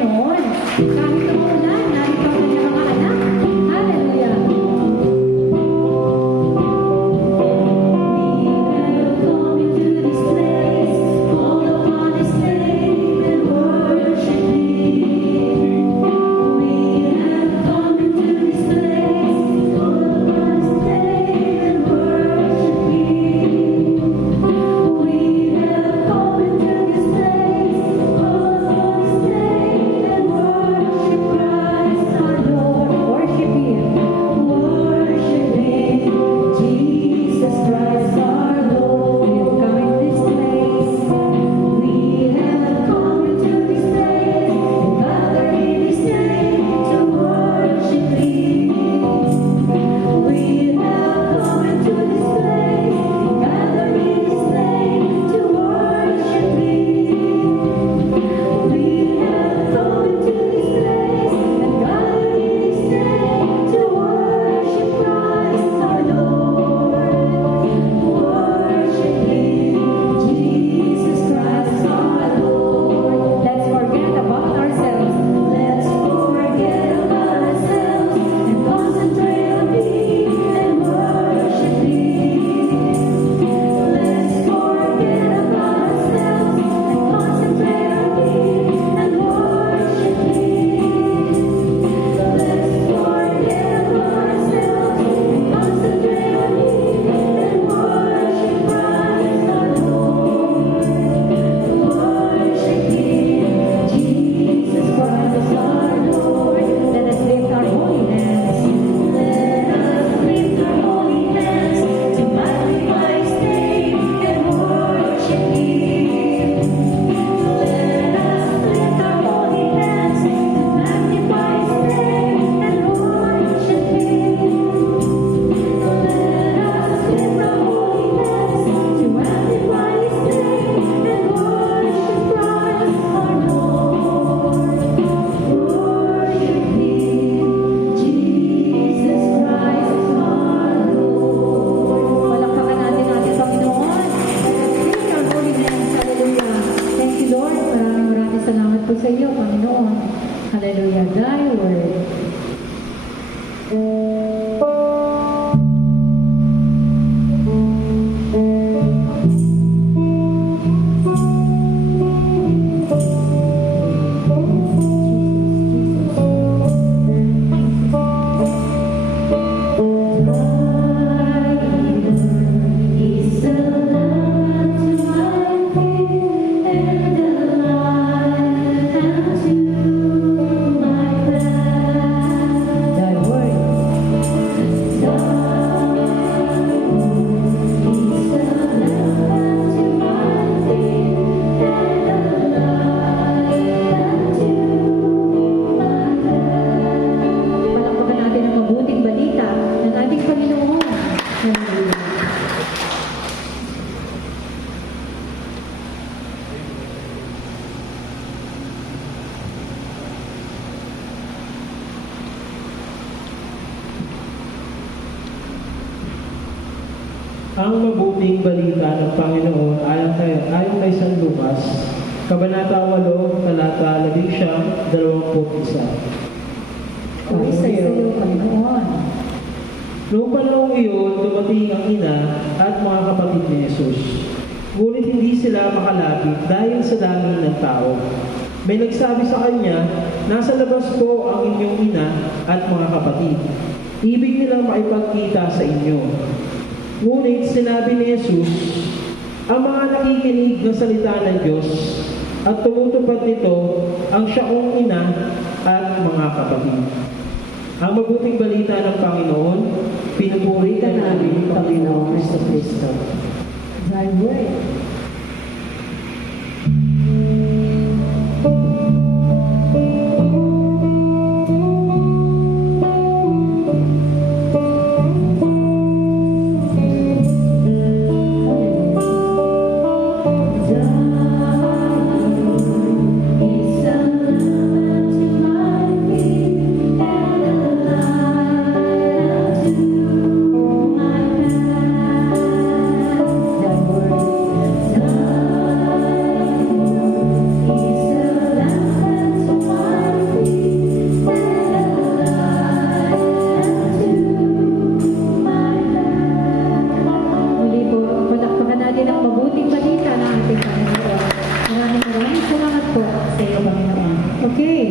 Panginoon. Kahit umulan, narito ang kanyang mga anak. Hallelujah. Salamat po sa iyo, Panginoon. Hallelujah. Thy word. Ang mabuting balita ng Panginoon ayon kay San Lucas, Kabanata 8, Talata 11, 21. Pawis sa iyo, Panginoon. Noong panahong iyon, dumating ang ina at mga kapatid ni Jesus. Ngunit hindi sila makalapit dahil sa dami ng tao. May nagsabi sa kanya, nasa labas po ang inyong ina at mga kapatid. Ibig nilang maipagkita sa inyo. Ngunit sinabi ni Jesus, ang mga nakikinig ng salita ng Diyos at tumutupad nito ang siyang ina at mga kapatid. Ang mabuting balita ng Panginoon, pinupuri ka namin, Panginoon Kristo. Thy word. sa iyo, Panginoon. Okay.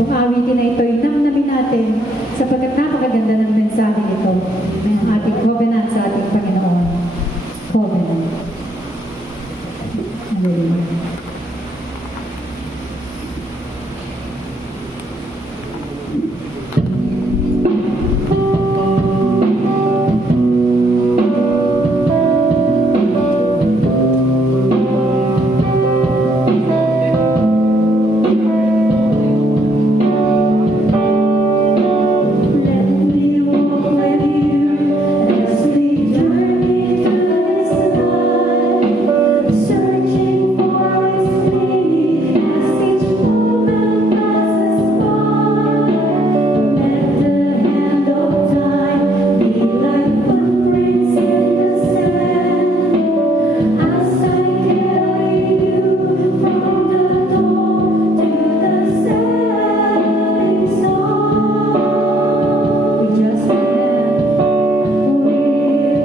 Itong awitin na ito'y namnamin natin sapagkat napakaganda ng mensahe nito ng ating covenant sa ating Panginoon. Covenant. Hallelujah. Let me walk with you as we journey through this life, searching for its meaning as each moment passes by. Let the hand of time be like footprints in the sand, as I carry you from the dawn to the setting sun. We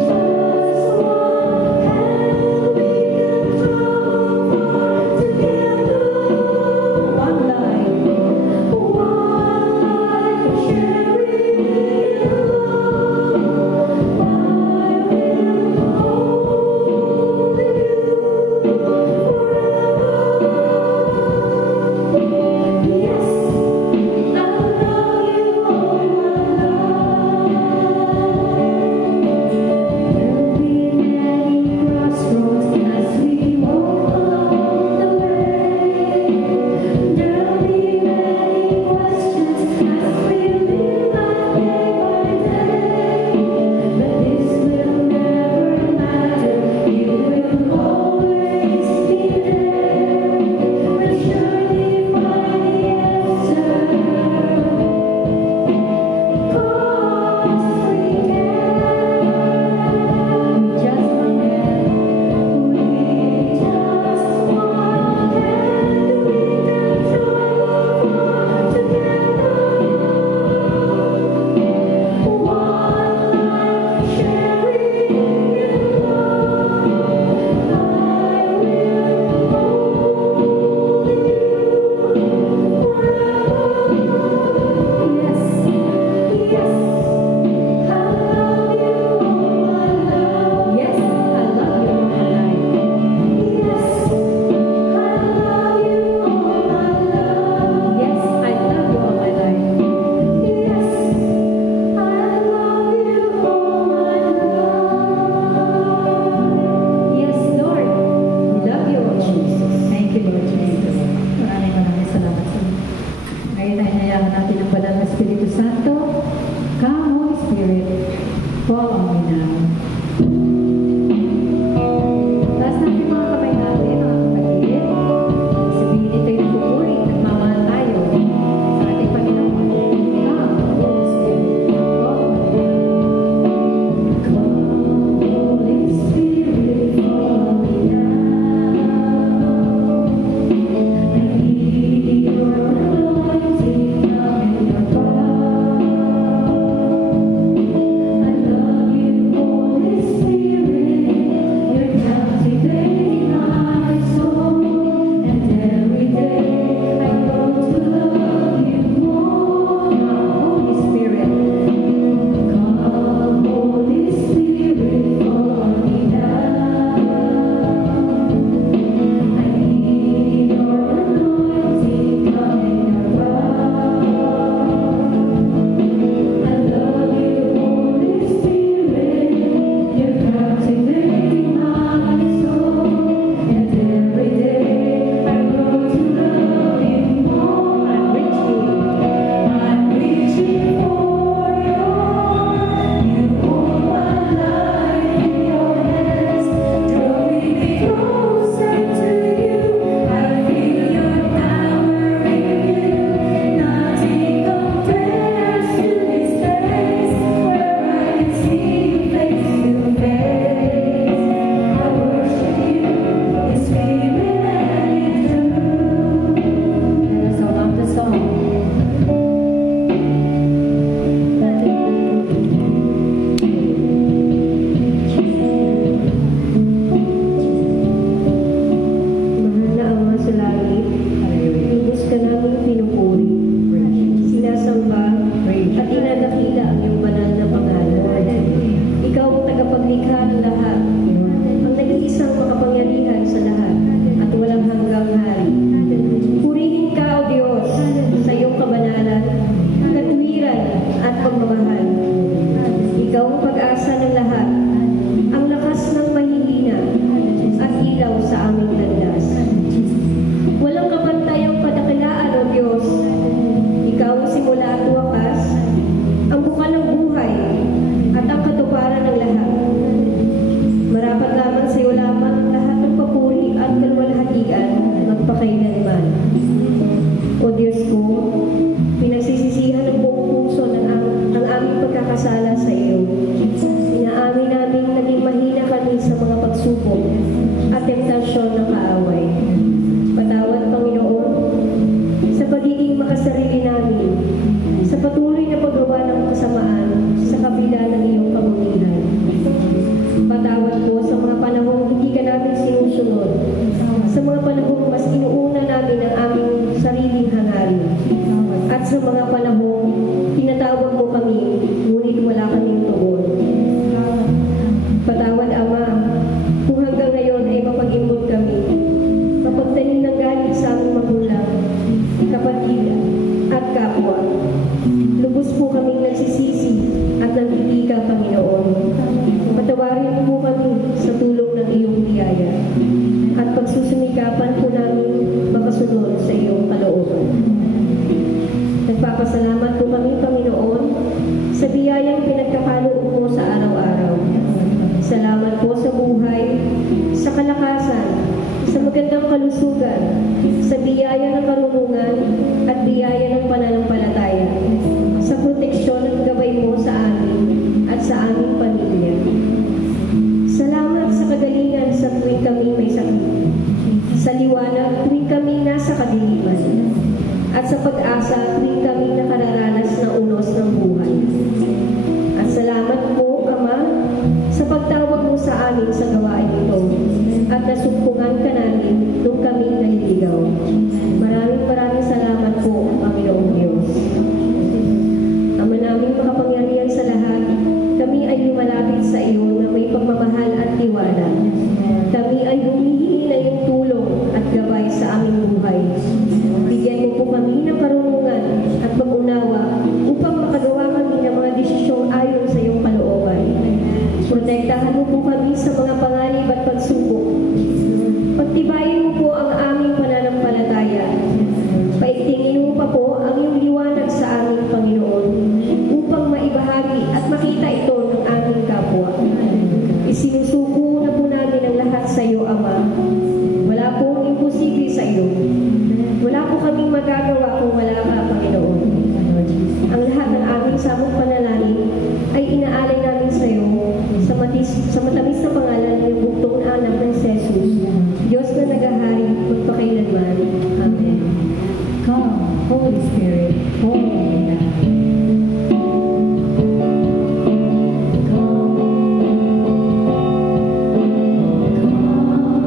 just want and we can travel together. One life, sharing love. I will hold you forever. Yes, I love you all my life. There'll be many crossroads as we walk along the way. There'll be many questions as we live life day by day. But this will never matter. You will always be there. We'll surely find the answer. 'Cause we can. We just want it. We just want it. We can travel far together. One life sharing in love. I will hold you forever. Yes, yes. I love you all my life. Yes, I love you all my life. Yes, I love you all my life. Yes, I love you all my life. Yes, I love you all my life. Yes, Lord, we love you, oh Jesus. Thank you, Lord Jesus. Maraming salamat sa iyo. Ngayon ay hayaan natin ang banal na Espiritu Santo. Come, Holy Spirit, fall on me now. Taas natin mga kamay natin, mga kapatid. Sabihin ito'y nagpupuri, nagmamahal tayo sa ating Panginoon. Come, Holy Spirit, fall on me now. Come, Holy Spirit, fall on me now. I need your anointing, come in your power. I love you more salamat po sa buhay, sa kalakasan, sa magandang kalusugan, sa biyaya ng karunungan at biyaya ng pananampalataya, sa proteksyon at gabay mo sa amin at sa aming pamilya. Salamat sa kagalingan sa tuwing kami may sakit, sa liwanag tuwing kami nasa kadiliman, at sa pag-asa tuwing kami nakararanas ng unos ng buhay. At salamat po, Ama, sa pagtawag mo sa amin sa gawain ito at nasumpungan ka namin nung kami naliligaw. Maraming salamat po, Panginoong Diyos. Ama namin makapangyarihan sa lahat, kami ay lumalapit sa iyo na may pagmamahal at tiwala. Kami ay humihingi na iyong tulong at gabay sa aming buhay. Bigyan mo po kami ng karunungan at pag-unawa upang makagawa kami ng mga desisyong ayon sa iyong kalooban. Protektahan mo po kami sa mga panganib at pagsubok. Pagtibayin mo po ang aming pananampalataya. Paigtingin mo pa po ang iyong liwanag sa aming Panginoon upang maibahagi at makita ito ng aming kapwa. Isinusuko na po namin ang lahat sa iyo, Ama. Wala pong imposible sa iyo. Wala po kaming magagawa kung wala ka, Panginoon. Ang lahat ng aming samot panalangin ay inaalay namin sa iyo sa matamis na pangalan ng buktong na anak ng Jesus, Diyos na nagahari magpakailanman. Amen. Come, Holy Spirit, fall on us.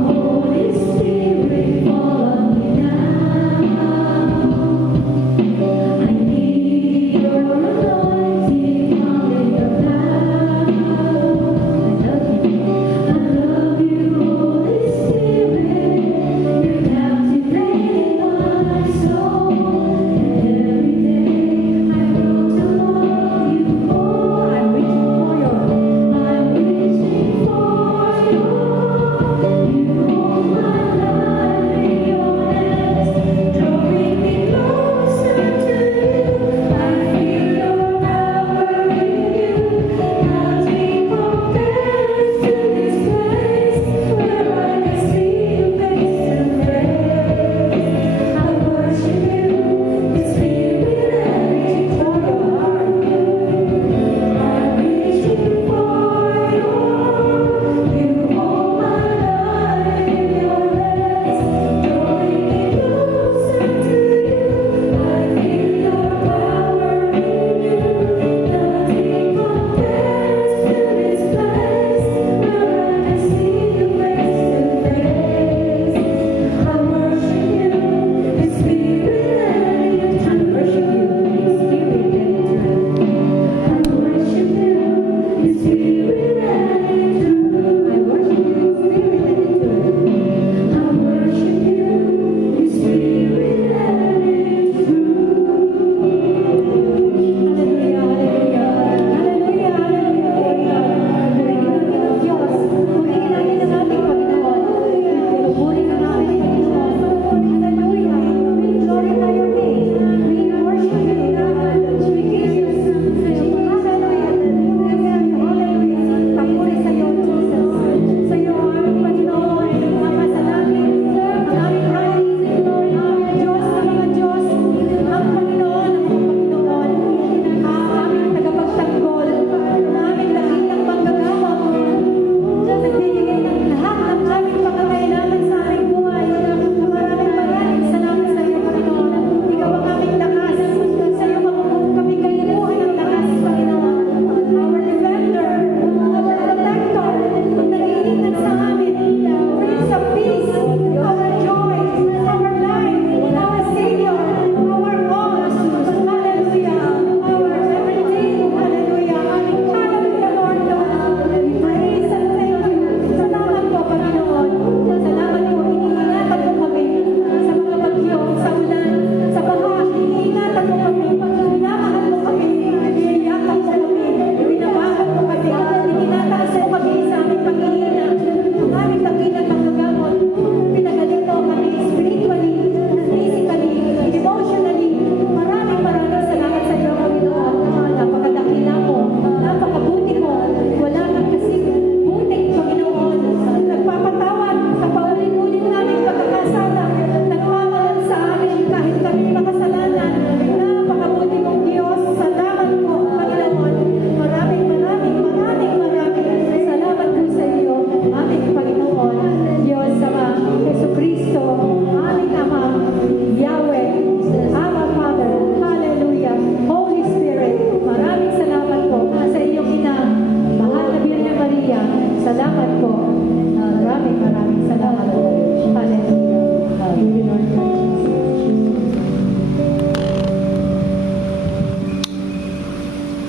Holy Spirit, fall on me now. I need your anointing, come in your power. I love you, Holy Spirit. You're captivating my soul, and every day I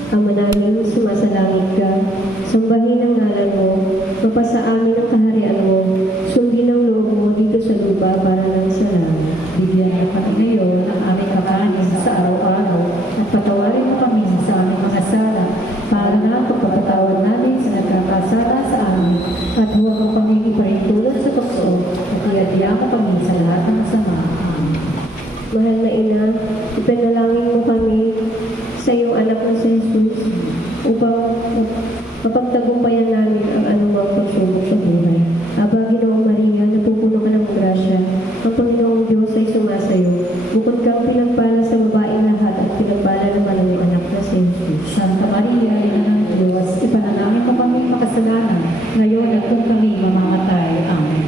Ama namin, sumasalangit ka. Sambahin ang ngalan mo. Mapasa amin ang kaharian mo. Sundin ang loob mo dito sa lupa para lang sa langit. Bigyan mo kami ngayon ng aming kakanin sa araw-araw at patawarin mo kami sa aming mga sala para na pagpapatawad namin sa nagkakasala sa amin at huwag mo kami iparintulad sa tukso at iadya mo kami sa lahat ng masama. Amen. Mahal na Ina, ipanalangin mo kami sa iyong anak na si Jesus upang mapagtagumpayan namin ang anumang pagsubok sa buhay. Aba, Ginoong Maria, napupuno ka ng grasya. Ang Panginoong Diyos ay sumasayo. Bukod kang pinagpala sa babaeng lahat at pinagpala naman ang iyong anak na si Jesus. Santa Maria, Ina ng Diyos, ipanalangin mo kami makasalanan, ngayon at kung kami mamamatay. Amen.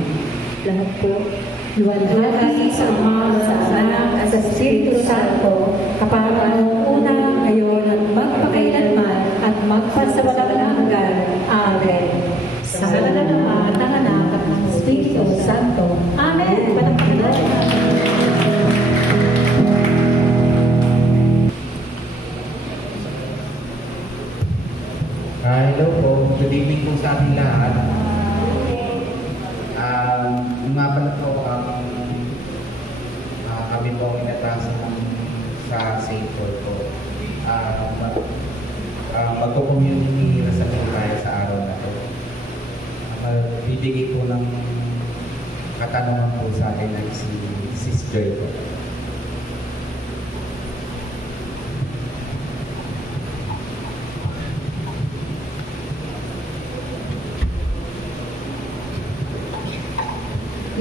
Lahat po, Luwalhati sa Ama, sa Anak, at sa Espiritu Santo, kapag una, ngayon, at magpakailanman, at magpasawalang hanggan. Amen. Sa ngalan ng Ama, at ng Anak, at ng Espiritu Santo. Amen. Panagpunan. Hello po, good evening po sa ating lahat. Nga pala po kami po ang inatrasan sa St. Paul po. Magko-community na sa tayo sa araw na to. Bibigay po ng katanungan po sa akin ng si Sister po.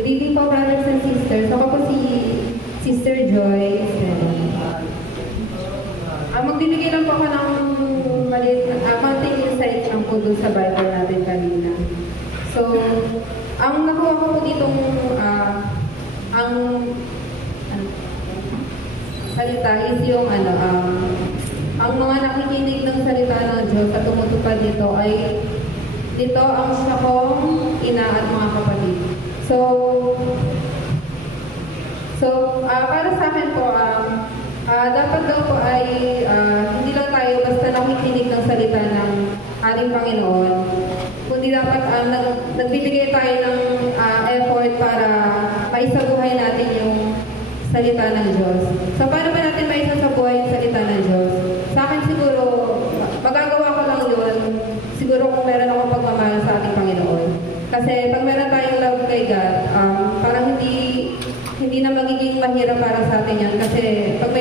Good evening po, brothers and sisters. Ako po si Sister Joy Esteli. Magbibigay lang po ako ng konting insight lang po doon sa Bible natin kanina. So, ang nakuha ko po ditong ang salita is yung ang mga nakikinig ng salita ng Diyos at tumutupad dito ay dito ang siya kong ina at mga kapatid. Para sa akin po, dapat daw po ay hindi lang tayo basta nakikinig ng salita ng ating Panginoon, kundi dapat nagbibigay tayo ng effort para maisabuhay natin yung salita ng Diyos. So, paano ba natin maisasabuhay yung salita ng Diyos? Sa akin siguro, magagawa ko lang yun, siguro kung meron akong pagmamahal sa ating Panginoon. Kasi pag meron tayong love kay God, parang hindi na magiging mahirap para sa atin yan. Kasi pag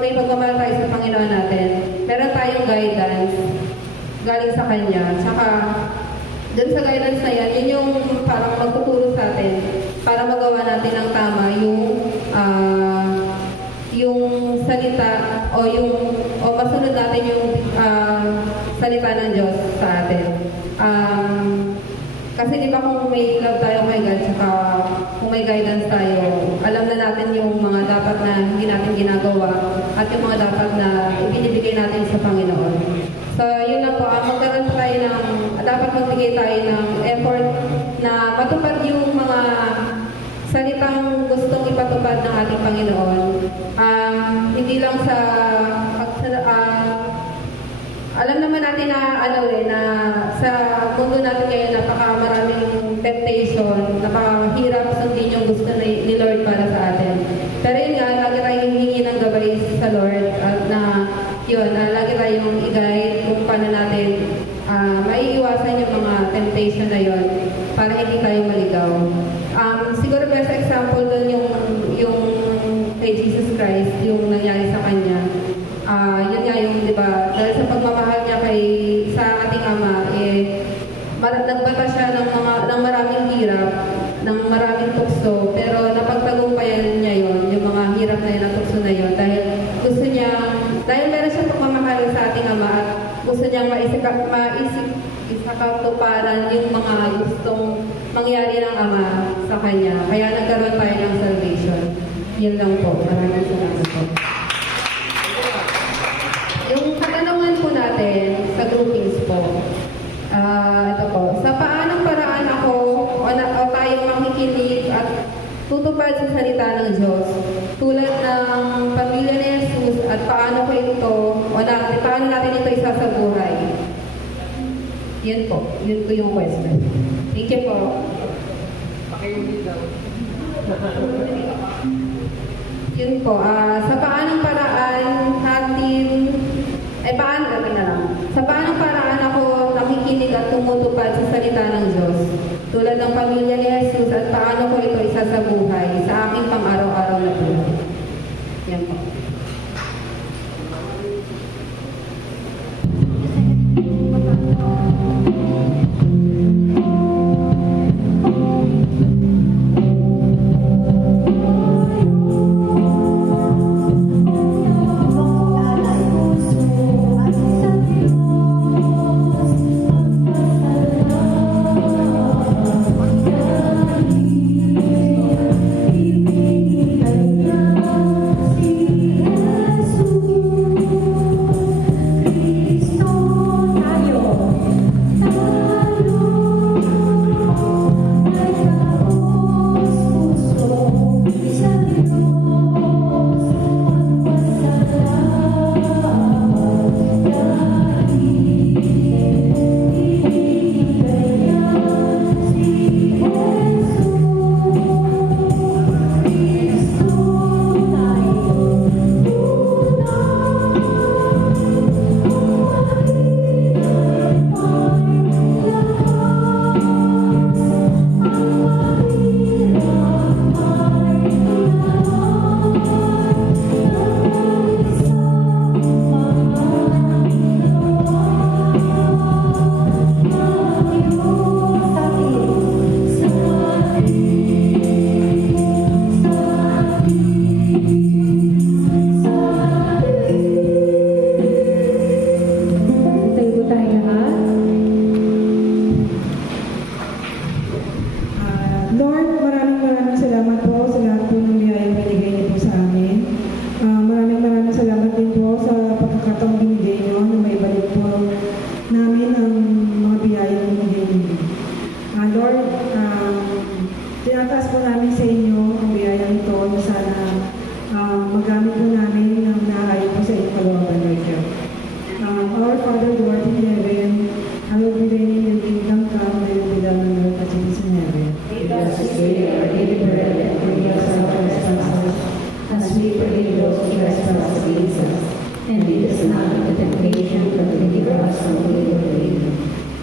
may pagmamahal tayo sa Panginoon natin, meron tayong guidance galing sa Kanya. Tsaka, dun sa guidance na yan, yun yung parang magtuturo sa atin para magawa natin ng tama yung salita o masunod natin yung salita ng Diyos sa atin. Kasi di ba kung may love tayo kay God, saka kung may guidance tayo, alam na natin yung mga dapat na hindi natin ginagawa at yung mga dapat na ibinibigay natin sa Panginoon. So, yun lang po, magkaroon tayo dapat magbigay tayo ng effort na matupad yung mga salitang gustong ipatupad ng ating Panginoon. Hindi lang alam naman natin na sa mundo natin ngayon napakamaraming temptation, napakahirap sundin yung gusto ni Lord para sa atin. Pero yun nga, lagi tayong hihingi ng gabay sa Lord at lagi tayong i-guide kung paano natin maiiwasan yung mga temptation na yun para hindi tayo maligaw. Siguro best example doon yung kay Jesus Christ, yung nangyari sa Kanya. Yun nga yung, di ba, dahil sa pagmamahal niya sa ating Ama, nagbata siya ng maraming hirap, ng maraming tukso, pero napagtagumpayan niya yon yung mga hirap na yun, ang tukso na yun, dahil gusto niya, dahil meron siyang pagmamahal sa ating Ama at gusto niyang isakatuparan yung mga gustong mangyari ng Ama sa Kanya. Kaya nagkaroon tayo ng salvation. Yun lang po. Maraming salamat po. Yung katanungan po natin sa groupings po, ito po, sa paanong paraan ako o tayong makikinig at tutupad sa salita ng Diyos tulad ng pamilya ni Jesus Jesus at paano natin ito isasabuhay. Yun po yung question. Thank you po. Yun po, sa paanong paraan sa paanong paraan ako nakikinig at tumutupad sa salita ng Diyos, tulad ng pamilya ni Jesus at paano ko ito isasabuhay sa aking pang-araw-araw na buhay. Yan po.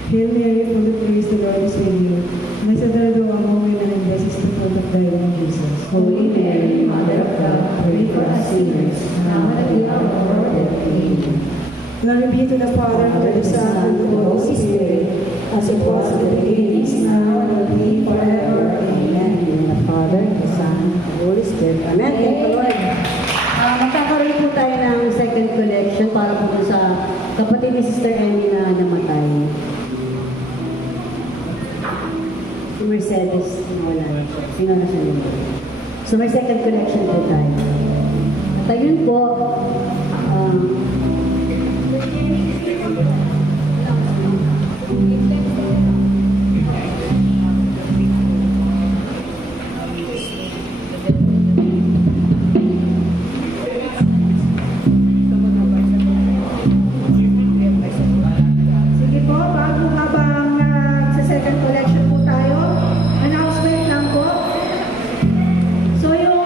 Hail Mary, full of grace, the Lord is with you. Blessed are you among women, and blessed is the fruit of thy womb, Jesus. Holy Mary, Mother of God, pray for us sinners, now and at the hour of our death. Amen. Glory be to the Father, and to the Son, and to the Holy Spirit, as it was in the beginning, is now, and will be forever. Amen. In the Father, the Son, and the Holy Spirit. Amen. Thank you, Lord. Magkakaroon po tayo ng second collection para po sa kapatid ni Sister Emmy na namatay. Si Mercedes, wala na siya. Sino na siya nila? So may second collection po tayo. At ayun po, Sige po, bago habang sa second collection po tayo, announcement lang po. So yung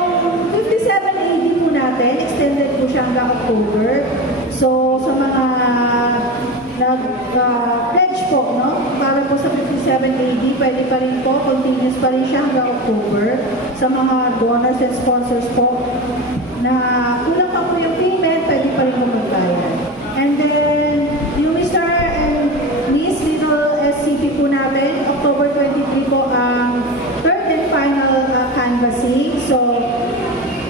57 AD po natin, extended po siya hanggang October. So sa mga nag-pledge po, no? Para po sa 57 AD, pwede pa rin po, continuous pa rin siya hanggang October. Sa mga donors and sponsors po, na kulang pa po yung payment, pwede pa rin po magbayad. And then, yung Mr. and Miss Little SCP po natin, October 23 po ang third and final canvassing. So,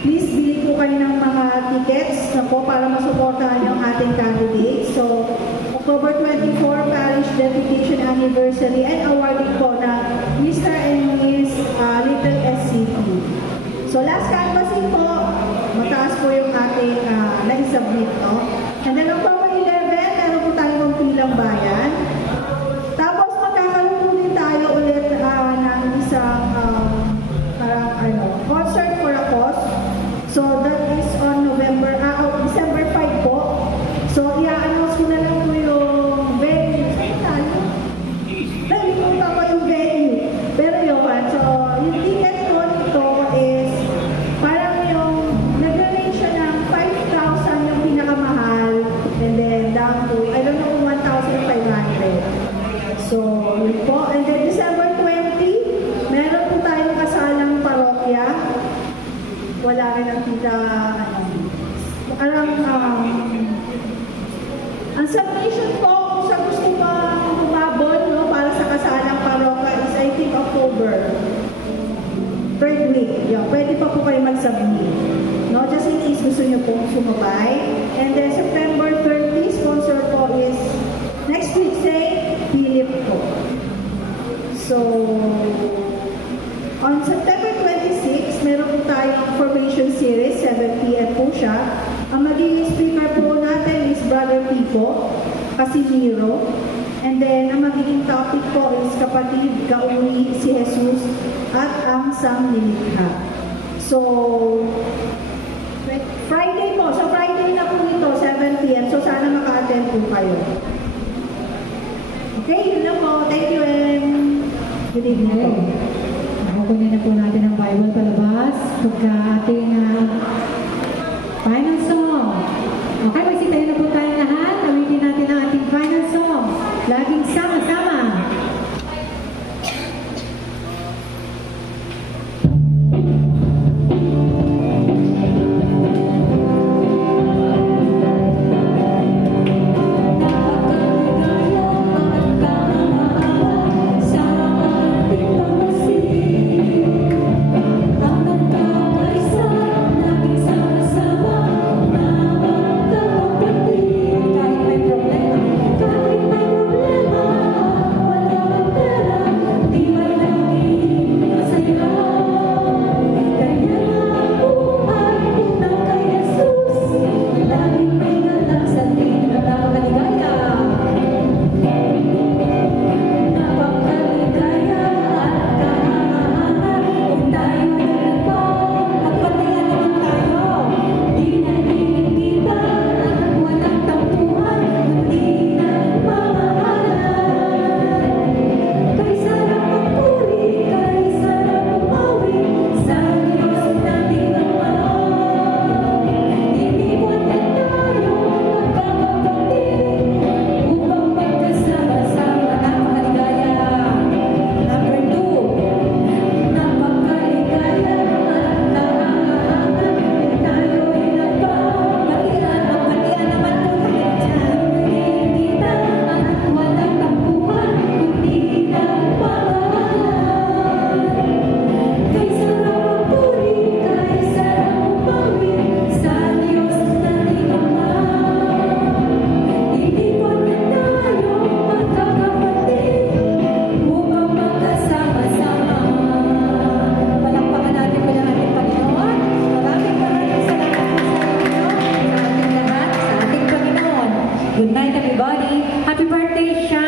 please bili po kayo ng mga tickets na po para masuportahan yung ating candidates. So, October 24, Parish Dedication Anniversary and awarding po na Mr. and Miss Little SCP. So, last canvassing po, mataas po yung ating na-submit, no? And then, October 11, meron po tayong pilang bayan. Tapos, magkakaroon po din tayo ulit ng isang concert for a cause. So, that is on December ang submission po kung sa gusto pang humabol, no, para sa kasalang paroka is I think October. Third week. Yeah, pwede pa po kayo mag-submit. No, just in case gusto nyo pong sumabay. And then September 30, sponsor po is next week, say, Philip po. So, on September 26, meron po tayong formation series, 7 p.m. po siya. Ang magiging speaker po natin is Brother Pico Casimiro. And then, ang magiging topic po is Kapatid, Kauri, si Jesus, at ang Sanglilikha. So, Friday po. So, Friday na po ito, 7 p.m. So, sana maka-attend po kayo. Okay, yun lang po. Thank you and good evening po. Nakukunin na po natin ang Bible palabas pagka ating final song. Okay, magsitayo na po tayo lahat. Awitin natin ang ating final song. Laging sama-sama. Good night, everybody. Happy birthday, Sean.